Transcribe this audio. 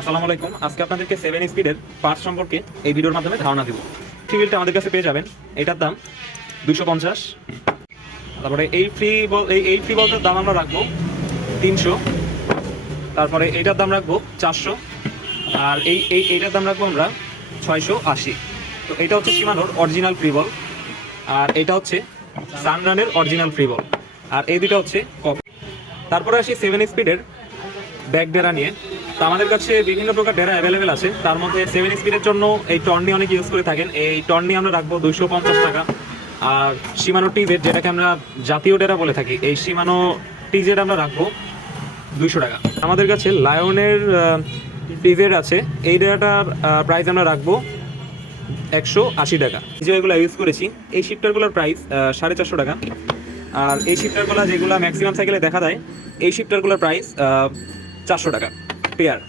আসসালামু আলাইকুম। আজকে আপনাদেরকে 7 স্পিডের পার্টস সম্পর্কে এই ভিডিওর মাধ্যমে ধারণা দেব। ফ্রিবিলটা আমাদের কাছে পেয়ে যাবেন, এটার দাম 250। তারপরে এই ফ্রি বলটার দাম আমরা রাখবো 300। তারপরে এইটার দাম রাখবো 400। আর এইটার দাম রাখবো আমরা 680। তো এটা হচ্ছে শিমানোর অরিজিনাল ফ্রি বল, আর এটা হচ্ছে সানরানের অরিজিনাল ফ্রি বল, আর এই দুটো হচ্ছে কপি। তারপরে আসি 7 স্পিডের ব্যাক ডেরা নিয়ে। তো আমাদের কাছে বিভিন্ন প্রকার ডেরা অ্যাভেলেবেল আছে, তার মধ্যে 7 স্পিডের জন্য এই টর্নি অনেক ইউজ করে থাকেন। এই টর্নি আমরা রাখবো 250 টাকা। আর শিমানো টিজেড, যেটাকে আমরা জাতীয় ডেরা বলে থাকি, এই শিমানো টিজেড আমরা রাখবো 200 টাকা। আমাদের কাছে লায়নের টিজেড আছে, এই ডেরাটার প্রাইস আমরা রাখবো 180 টাকা। যে এগুলো ইউজ করেছি, এই শিফটারগুলোর প্রাইস 450 টাকা। আর এই শিফটারগুলো যেগুলো ম্যাক্সিমাম সাইকেলে দেখা যায়, এই শিফটারগুলোর প্রাইস 400 টাকা পেয়ার।